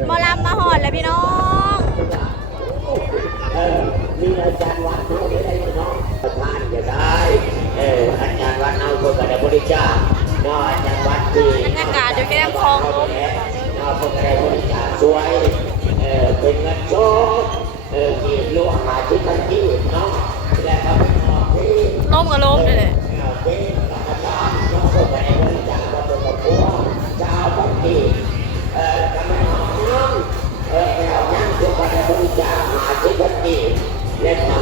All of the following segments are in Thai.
ถหมอลำมาหอดเลยพี่น้องมีอาจารย์วัดเขาไม่ได้น้องประธานจะได้อาจารย์วัดเอาคนกับบริจาคน้องอาจารย์วัดที่บรรยากาศอยู่แค่คลองลมน้องคนกับบริจาคช่วยเป็นเงินโชคที่ล่วงมาที่ทันทีเนาะและก็ล้มกับล้มเลย เจ้าบางทีกำลังน้องแล้วนั่งทุกคนบริจาคมาที่ทันทีเล่นมา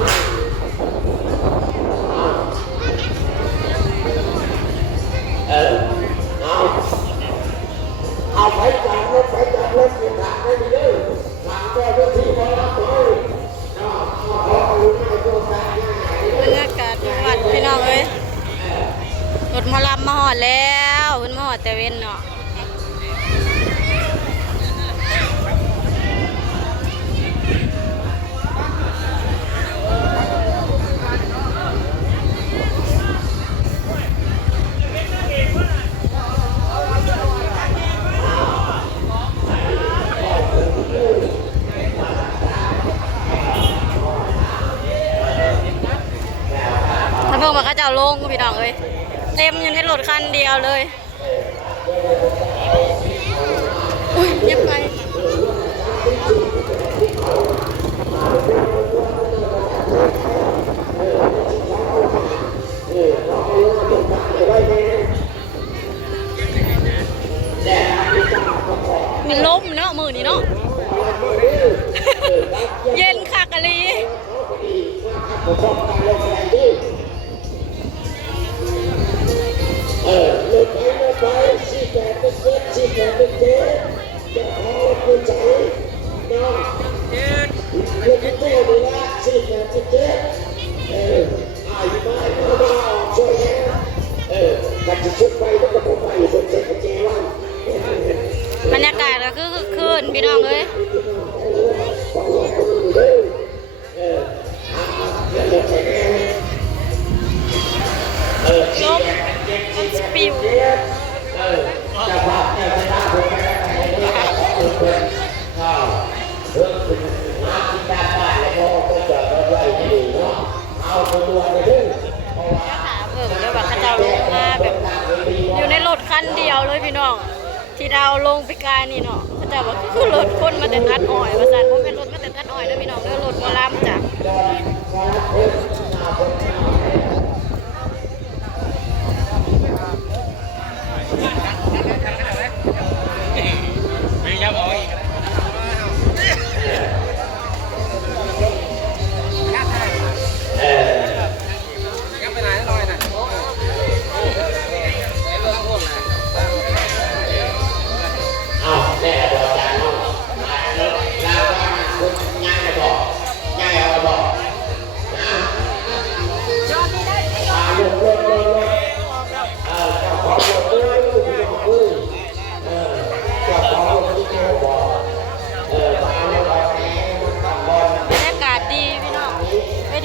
เอาไปจากรถไปจากรถที่ทางไม่ดีเลยทางก็รถที่มารับเลยบรรยากาศจังหวัดพี่น้องเอ้ยรถหมอลำมาหอดแล้วเพิ่นมาหอดแต่เว้นเนาะถ้าเพิ่งมาก็จะเอาลงพี่น้องเอ้ยเต็มอยู่ในรถคันเดียวเลยอุ้ยเย็บไปมันล้มเนาะมือนี่เนาะเย็นคักอะลีรถไฟชี้แจงเป็นเจ็ดชี้แจงเป็นเจ็ดจะขอผู้ใจน้องเรื่องที่ตัวดีละชี้แจงเป็นเจ็ดอายุไม่มาช่วยกันจะชุดไปแล้วก็ผมไปคนเจ็บเจ็บว่าบรรยากาศก็คือคืนพี่น้องเอ้ยลมมันสปิวจะพาเนี่ยจะน่าผมไม่ได้เรื่องเป็นน้ำที่ด้านบ้านแล้วก็จะไว้ที่เนาะเอาตัวไปด้วยเดี๋ยวแบบเขาจะลงมาแบบอยู่ในรถคันเดียวเลยพี่น้องที่เราลงไปกายนี่เนาะเขาจะบอกคือรถคนมาแต่ตัดอ้อยมาสั่นว่าเป็นรถมาแต่ตัดอ้อยแล้วพี่น้องเด้อรถหมอลำจ้ะ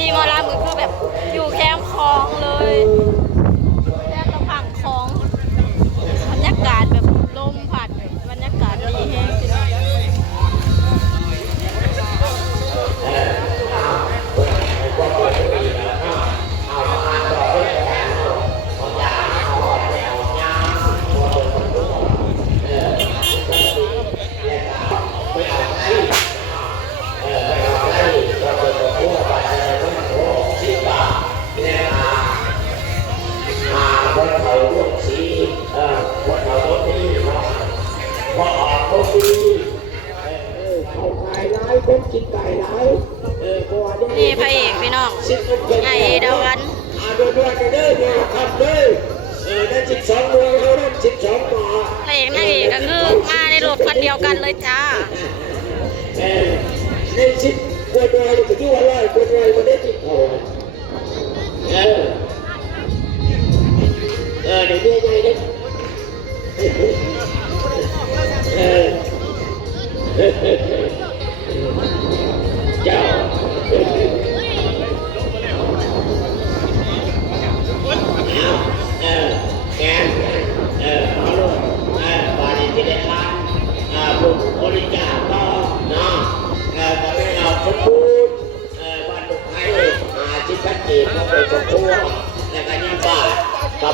ดีมอลามือคือแบบอยู่แคมป์คลองเลยแคมป์ตะพังคลองบรรยากาศแบบลมพัดบรรยากาศดีแห้งจริงนี่พระเอกพี่น้องใหญ่ดาวันพระเอกนางเอกก็คือมาในรถคันเดียวกันเลยจ้าในชิปคนไทยจะที่ว่าไล่คนไทยมาได้จิตเขาเดี๋ยวนี้ไงเนี่ยเจ้าแกเอาลูกบาลีที่ได้ร้านบริจาค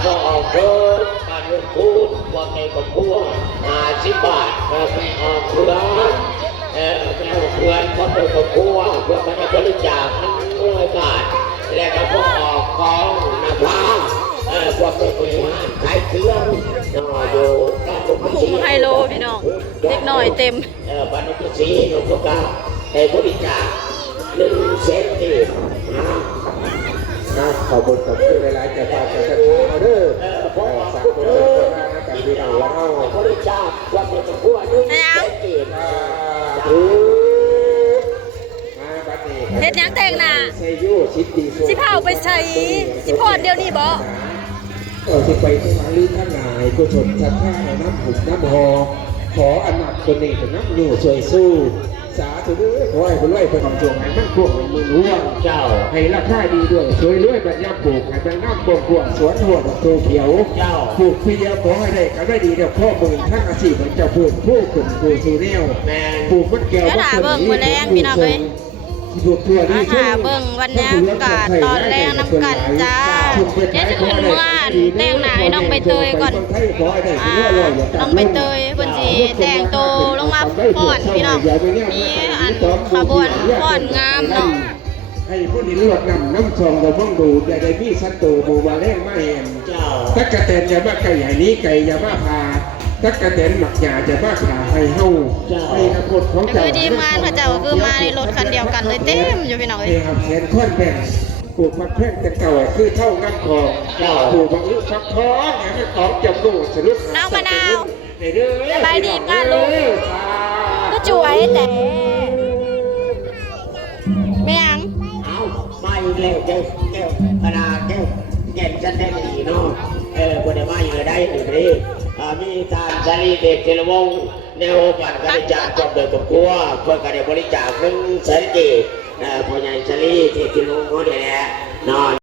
พอออกเกินการเงินคูณว่าไงกับพวก50 บาทก็ไปออกเพื่อนไปออกเพื่อนเพราะเป็นกับพวกเพื่อมันจะบริจาค100 บาทแล้วก็พอออกของนะครับพวกเป็นบริหารขายเครื่องอยู่การลงบัญ ถุ ชี งไฮโลพี่น้องเล็กหน่อยเต็ม บัญชีหลวงพ่อกาให้บริจาค100,000 กีบครับขอบคุณกับผู้หลายๆแต่ฝากจะทำเด้อสักคนจะคนหน้าแต่ที่เราเล่า บริจาควันเป็นผู้100,000 กีบ มาบัดนี้ เฮ็ดหยังแต่งหน้า เซยูชิดดี สิพาเอาไปใช้สิพอดเดี๋ยวนี้บ่ ที่ไปทั้งหลายหรือทั้งหลายกุศลศรัทธาน้ำผุดน้ำหอขออนัตคนนี้เป็นน้ำอยู่ช่วยสู้สาธุด้วยขอให้คนรวยเป็นความจงให้มันพวกมือร่วง เจ้า ให้ราคาดีด้วยช่วยรวยบรรยาปลูกให้เป็นน้ำปวงปวงสวนหัวดอกโตเขียว เจ้า ปลูกพิยาขอให้ได้ก็ได้ดีเดี๋ยวพ่อมือทั้งอาชีพเหมือนเจ้าพูดผู้ขุนผู้สูเนียว แมน ปลูกมันแก้ว เดี๋ยวหาเบิ่งมื้อแลงพี่น้องเอ้ย ปลูกตัวนี้ มาหาเบิ่งบรรยากาศตอนแรกน้ำกันจ้าเดี๋ยวจะขึ้นเมื่อแต่งหน้าให้น้องใบเตยก่อนน้องใบเตยเพิ่นสิแต่งโตวลงมาฟ้อนพี่น้องมีอันขบวนฟ้อนงามเนาะ ให้ผู้นี้ลวดนำน้ำชองเราบ้องดูอย่าได้มีสัตว์โตบูบาเล่งไม่เห็น เจ้า ตักกะเตนอย่ามาไก่ใหญ่นี้ไก่อย่ามาพาตักกะเตนหมักหยาอย่ามาขาให้เฮาให้กระพดของ แต่ เจ้า คือทีมงานเขาเจ้าก็คือมาในรถคันเดียวกันเลยเต็มอยู่พี่น้องเอ้ย ครับแขนค้อนแบ่งปลูกมันแพ่งแต่เก่าคือเท่าน้ำคองปลูกบางลูกฟักทองอย่างนั้นของจำกูสรุปในเรื่อง ไปดีป้าลุงก็จ่วยแต่ไม่ยัง เอามาอีกแล้วแก้วขนาดแก้วฉันได้ดีเนาะคนได้มาอยู่ได้หนึ่งนี้มีทานชาลีเด็กเทลวงแนวบัตรบริจาคจบโดยตัวกลัวเพื่อการบริจาค100,000 กีบพ่อใหญ่ชาลีเด็กเทลวงเขาเนี่ยนอน